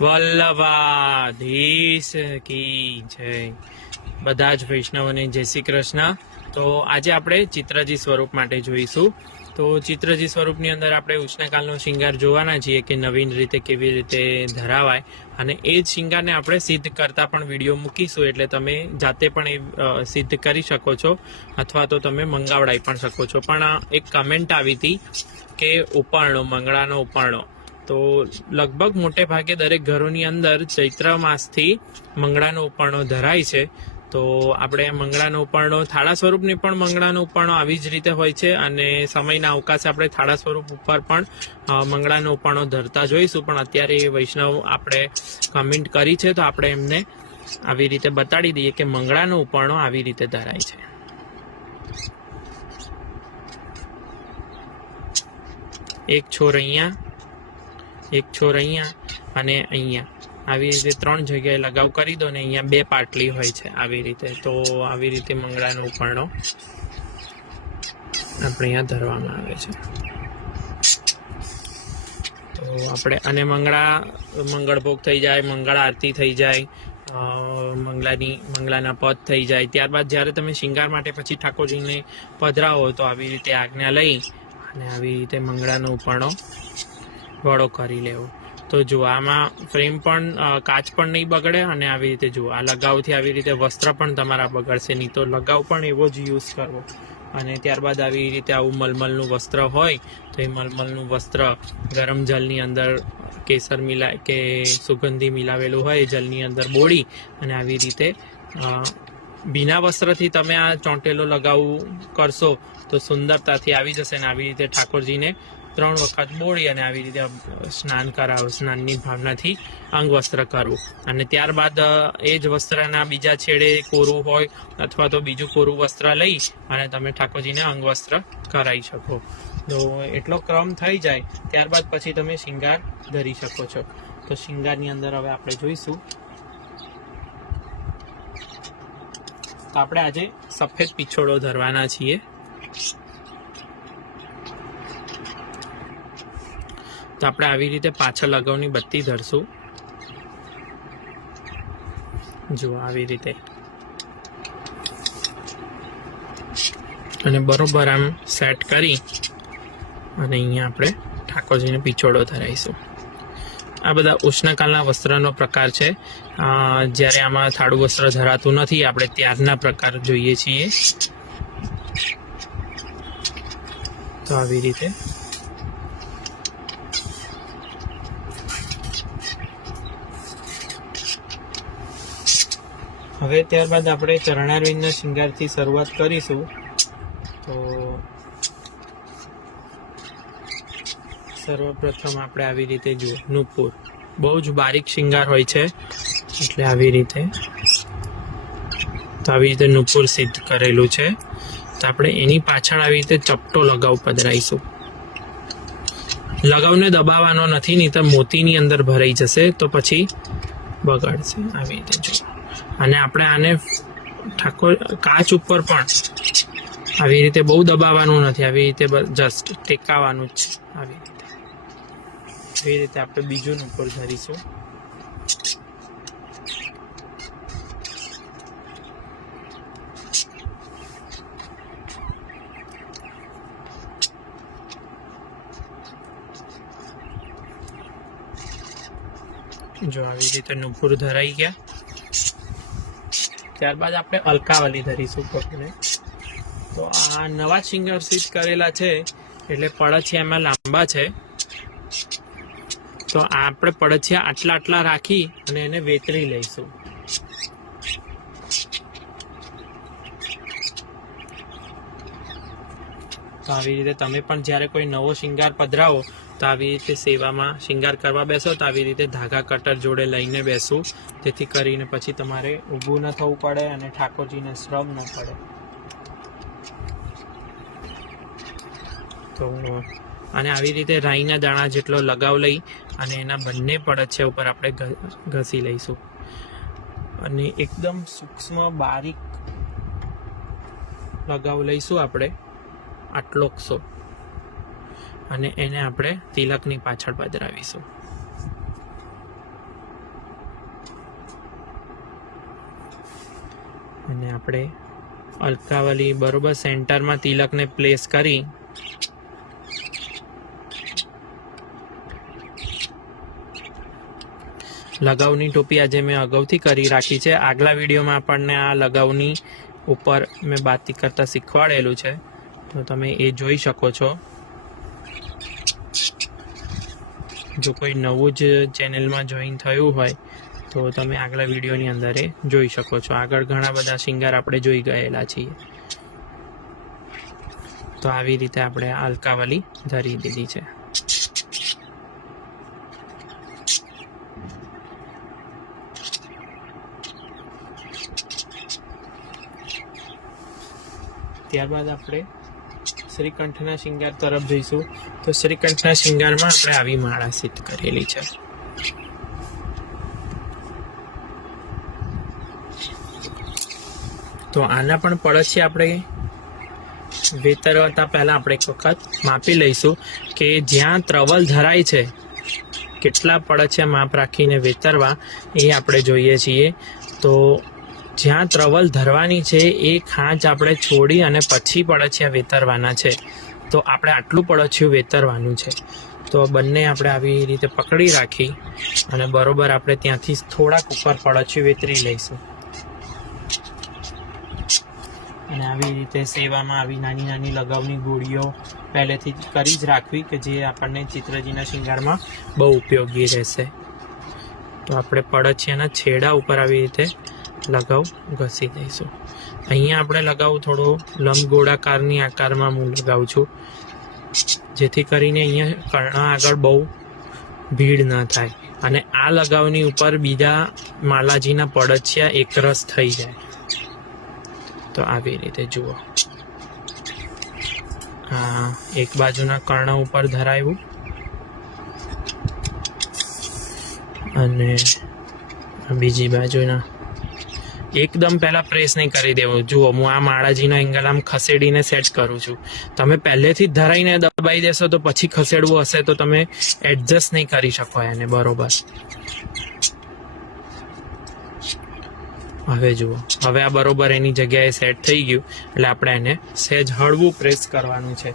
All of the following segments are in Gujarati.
વલ્લભાધીશ કી જય. બધા જ વૈષ્ણવોને જય શ્રી કૃષ્ણ. તો આજે આપણે ચિત્રજી સ્વરૂપ માટે જોઈશું. તો ચિત્રજી સ્વરૂપની અંદર આપણે ઉષ્ણકાલનો શિંગાર જોવાના છીએ કે નવીન રીતે કેવી રીતે ધરાવાય, અને એ જ શિંગારને આપણે સિદ્ધ કરતા પણ વિડીયો મૂકીશું, એટલે તમે જાતે પણ એ સિદ્ધ કરી શકો છો અથવા તો તમે મંગાવડાવી પણ શકો છો. પણ એક કમેન્ટ આવી હતી કે ઉપાણો, મંગળાનો ઉપાણો, તો લગભગ મોટે ભાગે દરેક ઘરોની અંદર ચૈત્ર માસથી મંગળાનો ઉપાણો ધરાય છે. તો આપણે મંગળાનો ઉપાણો, થાળા સ્વરૂપની પણ મંગળાનો ઉપાણો આવી જ રીતે હોય છે, અને સમયના અવકાશે આપણે થાળા સ્વરૂપ ઉપર પણ મંગળાનો ઉપાણો ધરતા જોઈશું. પણ અત્યારે વૈષ્ણવ આપણે કમેન્ટ કરી છે, તો આપણે એમને આવી રીતે બતાડી દઈએ કે મંગળાનો ઉપાણો આવી રીતે ધરાય છે. એક છોર અહીંયા, એક છોર અહીંયા અને અહીંયા, આવી રીતે 3 જગ્યાએ લગાવ કરી દો ને અહીંયા 2 પાટલી હોય છે આવી રીતે. તો આવી રીતે મંગળાનો ઉપાણો આપણે અહીંયા ધરવામાં આવે છે. તો આપણે અને મંગળ ભોગ થઈ જાય, મંગળ આરતી થઈ જાય, મંગળાના પદ થઈ જાય, ત્યારબાદ જ્યારે તમે શિંગાર માટે પછી ઠાકોરજીને પધરાવો તો આવી રીતે આજ્ઞા લઈ અને આવી રીતે મંગળાનો ઉપાણો વડો કરી લેવો. તો જુઓ, આમાં ફ્રેમ પણ, કાચ પણ નહીં બગડે, અને આવી રીતે જુઓ, આ લગાવથી આવી રીતે વસ્ત્ર પણ તમારા બગડશે નહીં. તો લગાવ પણ એવો જ યુઝ કરવો. અને ત્યારબાદ આવી રીતે આવું મલમલનું વસ્ત્ર હોય તો એ મલમલનું વસ્ત્ર ગરમ જલની અંદર કેસર કે સુગંધી મિલાવેલું હોય એ જલની અંદર બોળી અને આવી રીતે ભીના વસ્ત્રથી તમે આ ચોંટેલો લગાવું કરશો તો સુંદરતાથી આવી જશે. ને આવી રીતે ઠાકોરજીને 3 વખત બોળી અને આવી રીતે સ્નાન કરાવો, સ્નાનની ભાવનાથી અંગ વસ્ત્ર કરવું. અને ત્યારબાદ એ જ વસ્ત્રના બીજા છેડે કોરું હોય અથવા તો બીજું કોરું વસ્ત્ર લઈ અને તમે ઠાકોરજીને અંગ વસ્ત્ર કરાવી શકો. તો એટલો ક્રમ થઈ જાય ત્યારબાદ પછી તમે શિંગાર ધરી શકો છો. તો શિંગારની અંદર હવે આપણે જોઈશું. તો આપણે આજે સફેદ પીછોડો ધરવાના છીએ. તો આપણે આવી રીતે પાછળ લગાવની બત્તી ધરશું. જુઓ, આવી રીતે, અને બરોબર આમ સેટ કરી અને અહીંયા આપણે ઠાકોરજીને પીછોડો ધરાવીશું. આ બધા ઉષ્ણકાલના વસ્ત્રનો પ્રકાર છે. જ્યારે આમાં થાળું વસ્ત્ર ધરાતું નથી, આપણે ત્યારના પ્રકાર જોઈએ છીએ. તો આવી રીતે હવે ત્યારબાદ આપણે ચરણારવિંદના શિંગારથી શરૂઆત કરીશું. તો સર્વપ્રથમ આપણે આવી રીતે જુઓ, નુપુર બહુ જ બારીક શિંગાર હોય છે, એટલે આવી રીતે નુપુર સિદ્ધ કરેલું છે. તો આપણે એની પાછળ આવી રીતે ચપટો લગાવ પધરાઈશું. લગાવને દબાવવાનો નથી, નહીં તો મોતીની અંદર ભરાઈ જશે તો પછી બગાડશે. આવી રીતે જુઓ, અને આપણે આને કાચ ઉપર પણ આવી રીતે બહુ દબાવવાનું નથી, આવી રીતે જસ્ટ ટેકાવાનું જ છે. આવી રીતે આપણે બીજું ઉપર ધરીશું. જો આવી રીતે નુપુર ધરાઈ ગયા. ત્યારબાદ આપણે અલકાવલી ધરીશું પગને. તો આ નવા શિંગાર સિદ્ધ કરેલા છે એટલે પડછિયા એમાં લાંબા છે. તો આપણે પડછિયા આટલા રાખી અને એને વેતરી લઈશું. તો આવી રીતે તમે પણ જ્યારે કોઈ નવો શિંગાર પધરાવો તો આવી રીતે સેવામાં શિંગાર કરવા બેસો તો આવી રીતે ધાગા કટર જોડે લઈને બેસવું, જેથી કરીને પછી તમારે ઊભું ન થવું પડે અને ઠાકોરજીને શ્રમ ન પડે. તો અને આવી રીતે રાઈના દાણા જેટલો લગાવ લઈ અને એના બંને પડછિયા ઉપર આપણે ઘસી લઈશું. અને એકદમ સૂક્ષ્મ બારીક લગાવ લઈશું આપણે, આટલો ક્ષો, અને એને આપણે તિલકની પાછળ પધરાવીશું. અને આપણે અલકાવલી બરોબર સેન્ટરમાં તિલકને પ્લેસ કરી લગાવની ટોપી આજે મેં અગાઉથી કરી રાખી છે. આગલા વિડીયોમાં આપણને આ લગાવની ઉપર મેં બાતી કરતાં શીખવાડેલું છે, તો તમે એ જોઈ શકો છો. જો કોઈ નવું જ ચેનલમાં જોઈન થયું હોય તો તમે આગલા વિડીયોની અંદર એ જોઈ શકો છો. આગળ ઘણા બધા શિંગાર આપણે જોઈ ગયેલા છીએ. તો આવી રીતે આપણે અલકાવલી ધરી દીધી છે. ત્યારબાદ આપણે શ્રીકંઠના શિંગાર તરફ જઈશું. તો શ્રીકંઠના શિંગારમાં આપણે આવી માળા સિદ્ધ કરેલી છે. તો આના પણ પડછિયા આપણે વેતરતા પહેલાં આપણે એક વખત માપી લઈશું કે જ્યાં ત્રવલ ધરાય છે કેટલા પડછિયા માપ રાખીને વેતરવા એ આપણે જોઈએ છીએ. તો જ્યાં ત્રવલ ધરવાની છે એ ખાંચ આપણે છોડી અને પછી પડછિયા વેતરવાના છે. તો આપણે આટલું પડછિયું વેતરવાનું છે. તો બંને આપણે આવી રીતે પકડી રાખી અને બરોબર આપણે ત્યાંથી થોડાક ઉપર પડછિયું વેતરી લઈશું. અને આવી રીતે સેવામાં આવી નાની નાની લગાવની ગોળીઓ પહેલેથી કરી જ રાખવી કે જે આપણને ચિત્રજીના શિંગારમાં બહુ ઉપયોગી રહેશે. તો આપણે પડછિયાના છેડા ઉપર આવી રીતે લગાવ ઘસી દઈશું. અહીંયા આપણે લગાવ થોડો લંબગોળાકારની આકારમાં હું લગાવું છું, જેથી કરીને અહીંયા કર્ણ આગળ બહુ ભીડ ન થાય અને આ લગાવની ઉપર બીજા માલાજીના પડછિયા એકરસ થઈ જાય. તો આવી રીતે જુઓ, એક બાજુના કર્ણ ઉપર ધરાવ્યું અને બીજી બાજુના એકદમ પહેલાં પ્રેસ નહીં કરી દેવું. જુઓ, હું આ માળાજીનો એંગલ આમ ખસેડીને સેટ કરું છું. તમે પહેલેથી જ ધરાઈને દબાઈ દેશો તો પછી ખસેડવું હશે તો તમે એડજસ્ટ નહીં કરી શકો એને બરોબર. હવે જુઓ, હવે આ બરોબર એની જગ્યાએ સેટ થઈ ગયું. એટલે આપણે એને સહેજ હળવું પ્રેસ કરવાનું છે.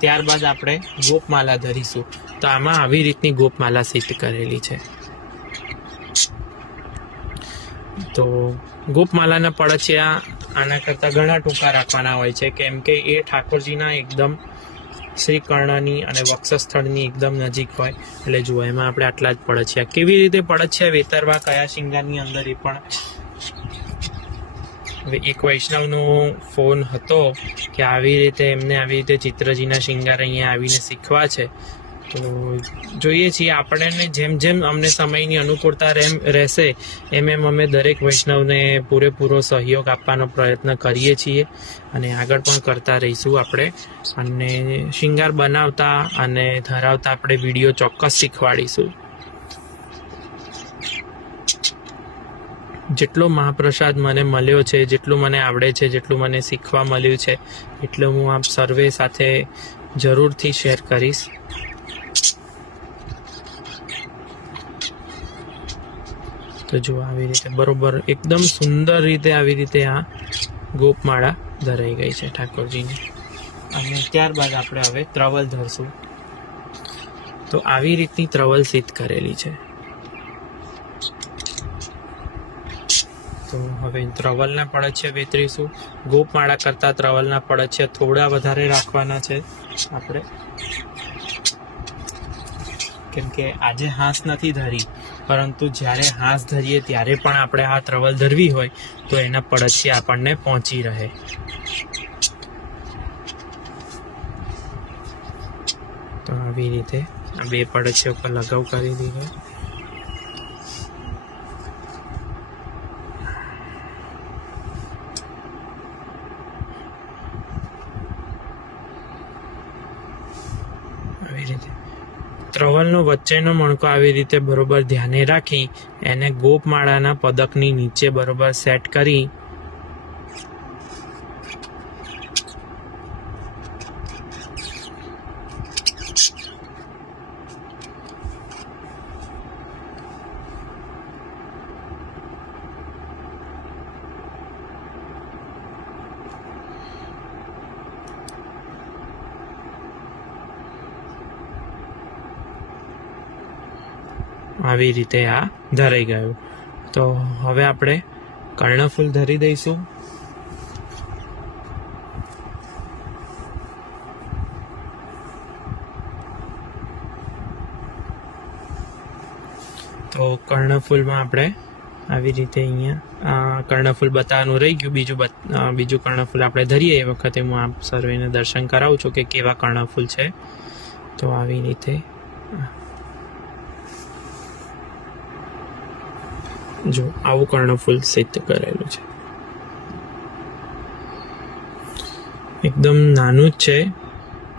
ત્યારબાદ આપણે ગોપમાલા ધરીશું. તો આમાં આવી રીતની ગોપમાલા સિદ્ધ કરેલી છે. તો ગોપમાલાના પડછિયા આના કરતાં ઘણા ટૂંકા રાખવાના હોય છે, કેમ કે એ ઠાકોરજીના એકદમ શ્રી કર્ણની અને વક્ષસ્થળની એકદમ નજીક હોય. એટલે જુઓ, એમાં આપણે આટલા જ પડછિયા. કેવી રીતે પડછિયા વેતરવા કયા શિંગારની અંદર એ પણ હવે એક વૈષ્ણવનો ફોન હતો કે આવી રીતે એમને આવી રીતે ચિત્રજીના શિંગાર અહીંયા આવીને શીખવા છે. તો જોઈએ છીએ આપણને જેમ જેમ અમને સમયની અનુકૂળતા રહેશે એમ એમ અમે દરેક વૈષ્ણવને પૂરેપૂરો સહયોગ આપવાનો પ્રયત્ન કરીએ છીએ અને આગળ પણ કરતા રહીશું આપણે. અને શિંગાર બનાવતા અને ધરાવતા આપણે વિડીયો ચોક્કસ શીખવાડીશું. જેટલો મહાપ્રસાદ મને મળ્યો છે, જેટલું મને આવડે છે, જેટલું મને શીખવા મળ્યું છે, એટલું હું આપ સર્વે સાથે જરૂરથી શેર કરીશ. તો જુઓ, આવી રીતે બરોબર એકદમ સુંદર રીતે આવી રીતે આ ગોપમાળા ધરાઈ ગઈ છે ઠાકોરજીની. અને ત્યારબાદ આપણે હવે ત્રવલ ધરશું. તો આવી રીતની ત્રવલ સિદ્ધ કરેલી છે. તો હવે ત્રવલના પડછિયા વેતરીશું. ગોપમાળા કરતાં ત્રવલના પડછિયા થોડા વધારે રાખવાના છે આપણે, કેમ કે આજે હાંસ નથી ધરી, પરંતુ જ્યારે હાંસ ધરીએ ત્યારે પણ આપણે આ ત્રવલ ધરવી હોય તો એના પડછિયા આપણને પહોંચી રહે. તો આવી રીતે આ બે પડછિયા ઉપર લગાવ કરી દીધો. આવી રીતે ત્રવલનો વચ્ચેનો મણકો આવી રીતે બરોબર ધ્યાને રાખી એને ગોપમાળાના પદકની નીચે બરોબર સેટ કરી આવી રીતે આ ધરાઈ ગયું. તો હવે આપણે કર્ણફૂલ ધરી દઈશું. તો કર્ણફૂલમાં આપણે આવી રીતે અહીંયા કર્ણફૂલ બતાવવાનું રહી ગયું. બીજું કર્ણફૂલ આપણે ધરીએ એ વખતે હું આપ સર્વેને દર્શન કરાવું છું કે કેવા કર્ણફૂલ છે. તો આવી રીતે જો આવું કર્ણફૂલ સિદ્ધ કરેલું છે. એકદમ નાનું જ છે.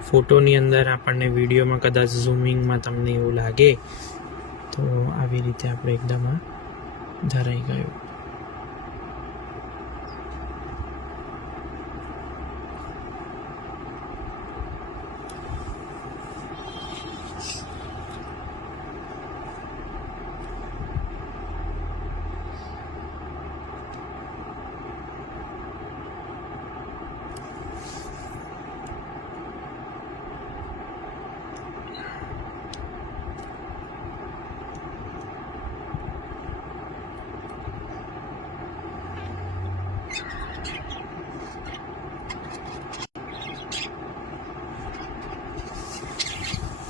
ફોટોની અંદર આપણને વિડીયોમાં કદાચ ઝૂમિંગમાં તમને એવું લાગે તો આવી રીતે આપણે એકદમ આ ધરાઈ ગયું.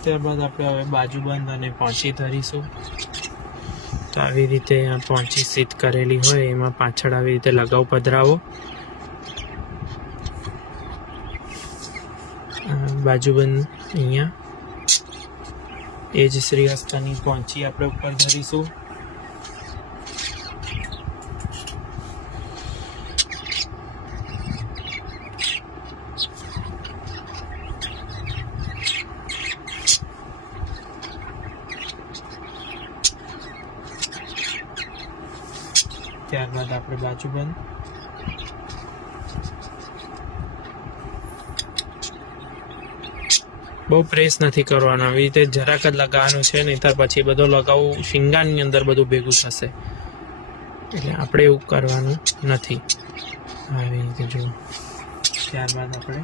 ત્યારબાદ આપણે હવે બાજુબંધ અને પોંચી ધરીશું. તો આવી રીતે આ પોંચી સિદ્ધ કરેલી હોય એમાં પાછળ આવી રીતે લગાવ પધરાવો. બાજુબંધ અહીંયા એ જ શ્રીહસ્તની પોંચી આપણે ઉપર ધરીશું. ત્યારબાદ આપણે બાજુબંધ. બહુ પ્રેસ નથી કરવાનો, આવી રીતે જરાક જ લગાવવાનું છે, નહીંતર પછી બધો લગાવું શિંગારની અંદર બધું ભેગું થશે, એટલે આપણે એવું કરવાનું નથી. આવી રીતે જુઓ. ત્યારબાદ આપણે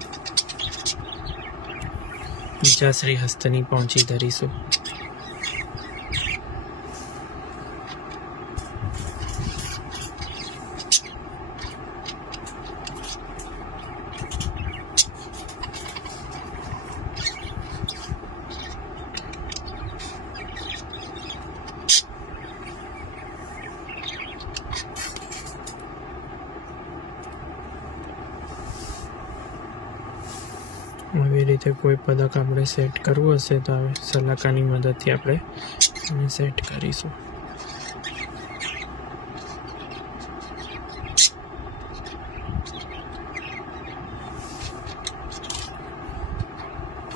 બીજા શ્રીહસ્તની પહોંચી ધરીશું. આવી રીતે કોઈ પદક આપણે સેટ કરવું હશે તો સલાકાની મદદથી આપણે એને સેટ કરીશું.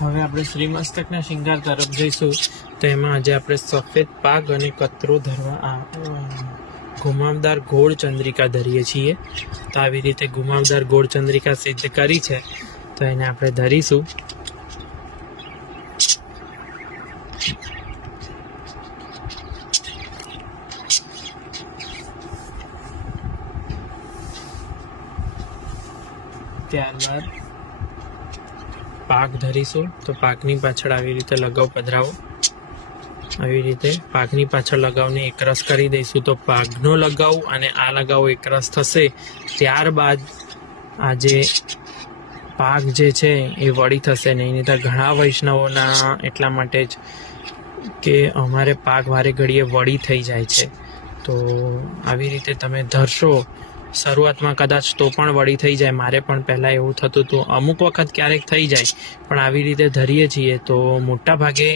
હવે આપણે શ્રીમસ્તકના શિંગાર તરફ જઈશું. તો એમાં આજે આપણે સફેદ પાગ અને કતરો ધરવા ઘુમાવદાર ગોળ ચંદ્રિકા ધરીએ છીએ. તો આવી રીતે ઘુમાવદાર ગોળ ચંદ્રિકા સિદ્ધ કરી છે, તો એને આપણે ધરીશું. ત્યારબાદ પાક ધરીશું. તો પાકની પાછળ આવી રીતે લગાવ પધરાવો. આવી રીતે પાકની પાછળ લગાવને એકરસ કરી દઈશું. તો પાકનો લગાવ અને આ લગાવ એકરસ થશે. ત્યારબાદ આ જે પાક જે છે એ વળી થશે નહીં. નહીં તો ઘણા વૈષ્ણવોના એટલા માટે જ કે અમારે પાક વારે ઘડીએ વળી થઈ જાય છે. તો આવી રીતે તમે ધરશો, શરૂઆતમાં કદાચ તો પણ વળી થઈ જાય. મારે પણ પહેલાં એવું થતું હતું, અમુક વખત ક્યારેક થઈ જાય, પણ આવી રીતે ધરીએ છીએ તો મોટા ભાગે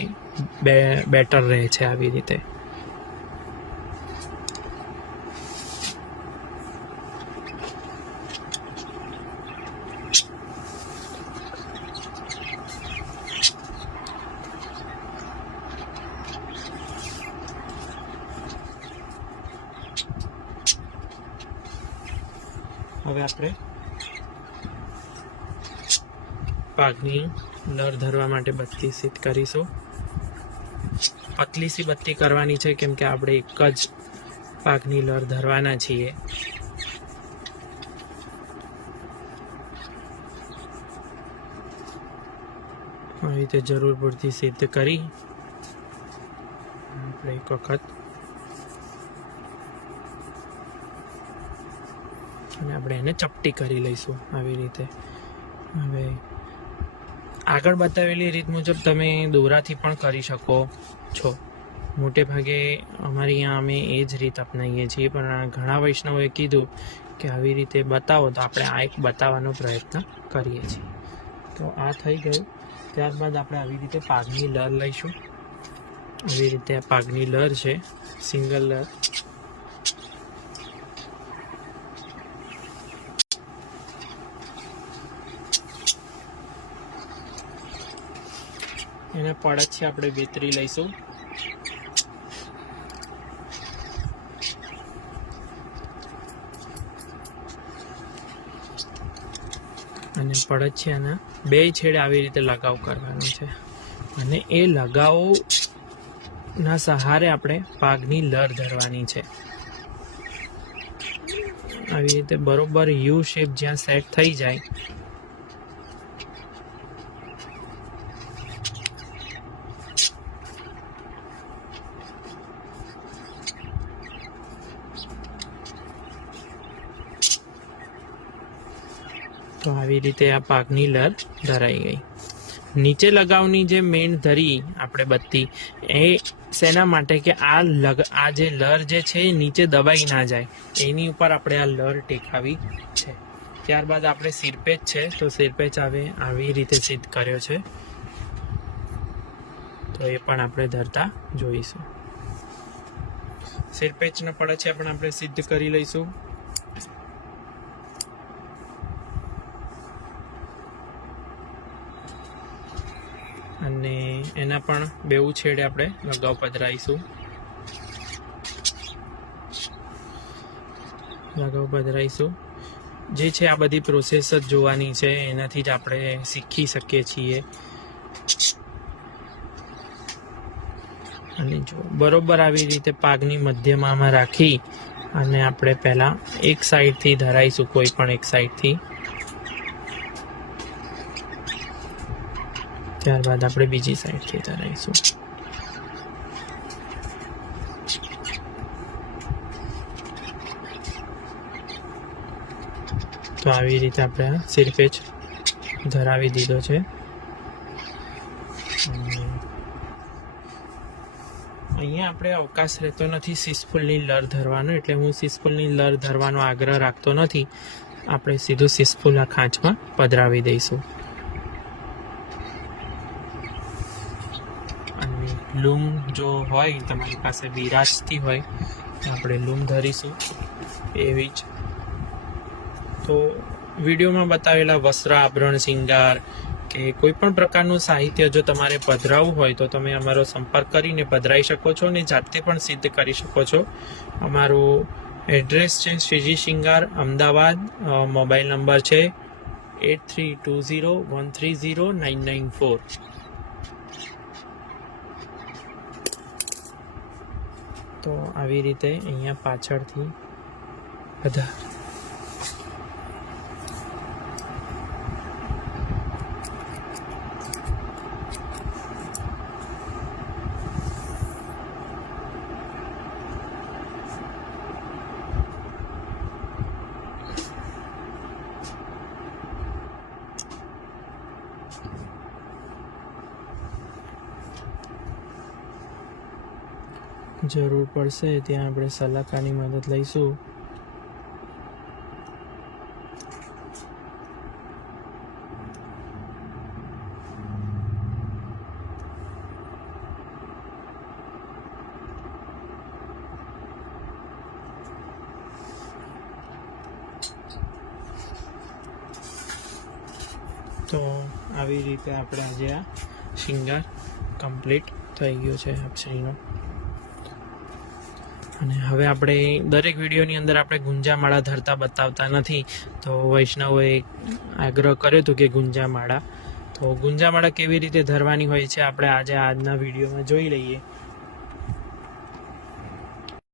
બેટર રહે છે. આવી રીતે હવે આપણે પાકની લર ધરવા માટે બત્તી સિદ્ધ કરીશું. પતલી સી બત્તી કરવાની છે, કેમ કે આપણે એક જ પાકની લર ધરવાના છીએ. આવી રીતે જરૂર પૂરતી સિદ્ધ કરી આપણે એક વખત અને આપણે એને ચપટી કરી લઈશું આવી રીતે. હવે આગળ બતાવેલી રીત મુજબ તમે દોરાથી પણ કરી શકો છો. મોટે ભાગે અમારી અહીંયા અમે એ જ રીત અપનાવીએ છીએ, પણ ઘણા વૈષ્ણવોએ કીધું કે આવી રીતે બતાવો, તો આપણે આ એક બતાવવાનો પ્રયત્ન કરીએ છીએ. તો આ થઈ ગયું. ત્યારબાદ આપણે આવી રીતે પાઘની લર લઈશું. આવી રીતે આ પાઘની લર છે, સિંગલ લર. એને પડછે આપણે 2-3 લઈશું. અને પડછિયાના 2 છેડે આવી રીતે લગાવ કરવાનો છે, અને એ લગાવના સહારે આપણે પાઘની લર ધરવાની છે. આવી રીતે બરોબર યુ શેપ જ્યાં સેટ થઈ જાય તો આવી રીતે આ પાઘની લર ધરાઈ ગઈ. નીચે લગાવની જે મેન ધરી આપણે બત્તી, એ શેના માટે કે આ જે લર જે છે એ નીચે દબાઈ ના જાય, એની ઉપર આપણે આ લર ટેકાવી છે. ત્યારબાદ આપણે સિરપેચ છે, તો સિરપેચ આવી રીતે સિદ્ધ કર્યો છે, તો એ પણ આપણે ધરતા જોઈશું. સિરપેચનો પડછિયા પણ આપણે સિદ્ધ કરી લઈશું. અને એના પણ 2 છેડે આપણે લગાવ પધરાઈશું. જે છે આ બધી પ્રોસેસ જ જોવાની છે, એનાથી જ આપણે શીખી શકીએ છીએ. અને જો બરોબર આવી રીતે પાઘની મધ્યમાં રાખી અને આપણે પહેલા એક સાઈડથી ધરાઈશું, કોઈ પણ એક સાઈડથી. ત્યારબાદ આપણે બીજી સાઈડથી ધરાઈશું. તો આવી રીતે આપણે આ સિરપેચ ધરાવી દીધો છે. અહીંયા આપણે અવકાશ રહેતો નથી સિસફૂલની લર ધરવાનો, એટલે હું સિસફૂલની લર ધરવાનો આગ્રહ રાખતો નથી. આપણે સીધું સિસફૂલ આ ખાંચમાં પધરાવી દઈશું. લૂમ જો હોય તમારી પાસે વિરાજતી હોય તો આપણે લૂમ ધરીશું એવી જ. તો વિડીયોમાં બતાવેલા વસ્ત્ર, આભરણ, શિંગાર કે કોઈ પણ પ્રકારનું સાહિત્ય જો તમારે પધરાવવું હોય તો તમે અમારો સંપર્ક કરીને પધરાવી શકો છો અને જાતે પણ સિદ્ધ કરી શકો છો. અમારું એડ્રેસ છે શ્રીજી શિંગાર, અમદાવાદ. મોબાઈલ નંબર છે 8320130994. તો આવી રીતે અહીંયા પાછળથી બધા જરૂર પડશે ત્યાં આપણે સલાકાની મદદ લઈશું. તો આવી રીતે આપણે આજે આ શિંગાર કમ્પ્લીટ થઈ ગયો છે આપશ્રીનો. અને હવે આપણે દરેક વિડીયોની અંદર આપણે ગુંજામાળા ધરતા બતાવતા નથી, તો વૈષ્ણવોએ આગ્રહ કર્યો હતો કે ગુંજામાળા, તો ગુંજામાળા કેવી રીતે ધરવાની હોય છે આપણે આજે આજના વિડીયોમાં જોઈ લઈએ.